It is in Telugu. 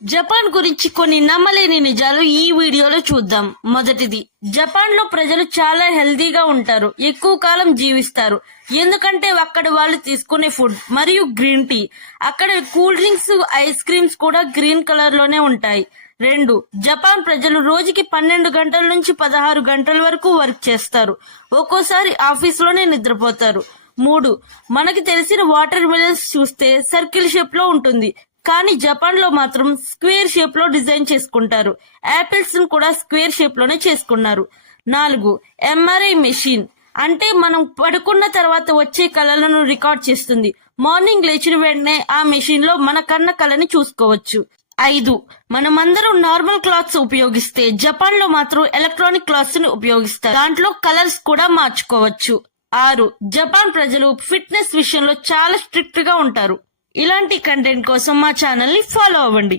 జపాన్ గురించి కొన్ని నమ్మలేని నిజాలు ఈ వీడియోలో చూద్దాం. మొదటిది, జపాన్ లో ప్రజలు చాలా హెల్దీగా ఉంటారు, ఎక్కువ కాలం జీవిస్తారు. ఎందుకంటే అక్కడ వాళ్ళు తీసుకునే ఫుడ్ మరియు గ్రీన్ టీ. అక్కడ కూల్ డ్రింక్స్, ఐస్ క్రీమ్స్ కూడా గ్రీన్ కలర్ లోనే ఉంటాయి. 2, జపాన్ ప్రజలు రోజుకి 12 గంటల నుంచి 16 గంటల వరకు వర్క్ చేస్తారు. ఒక్కోసారి ఆఫీస్ లోనే నిద్రపోతారు. 3, మనకి తెలిసిన వాటర్ మిలన్స్ చూస్తే సర్కిల్ షేప్ లో ఉంటుంది, కానీ జపాన్ లో మాత్రం స్క్వేర్ షేప్ లో డిజైన్ చేసుకుంటారు. యాపిల్స్ ను కూడా స్క్వేర్ షేప్ లోనే చేసుకున్నారు. 4, ఎంఆర్ఐ మెషిన్ అంటే మనం పడుకున్న తర్వాత వచ్చే కళలను రికార్డ్ చేస్తుంది. మార్నింగ్ లేచిన వెంటనే ఆ మెషిన్ లో మన కన్న కళని చూసుకోవచ్చు. 5, మనమందరం నార్మల్ క్లాత్స్ ఉపయోగిస్తే జపాన్ లో మాత్రం ఎలక్ట్రానిక్ క్లాత్స్ ని ఉపయోగిస్తారు. దాంట్లో కలర్స్ కూడా మార్చుకోవచ్చు. 6, జపాన్ ప్రజలు ఫిట్నెస్ విషయంలో చాలా స్ట్రిక్ట్ గా ఉంటారు. ఇలాంటి కంటెంట్ కోసం మా ఛానల్ ని ఫాలో అవ్వండి.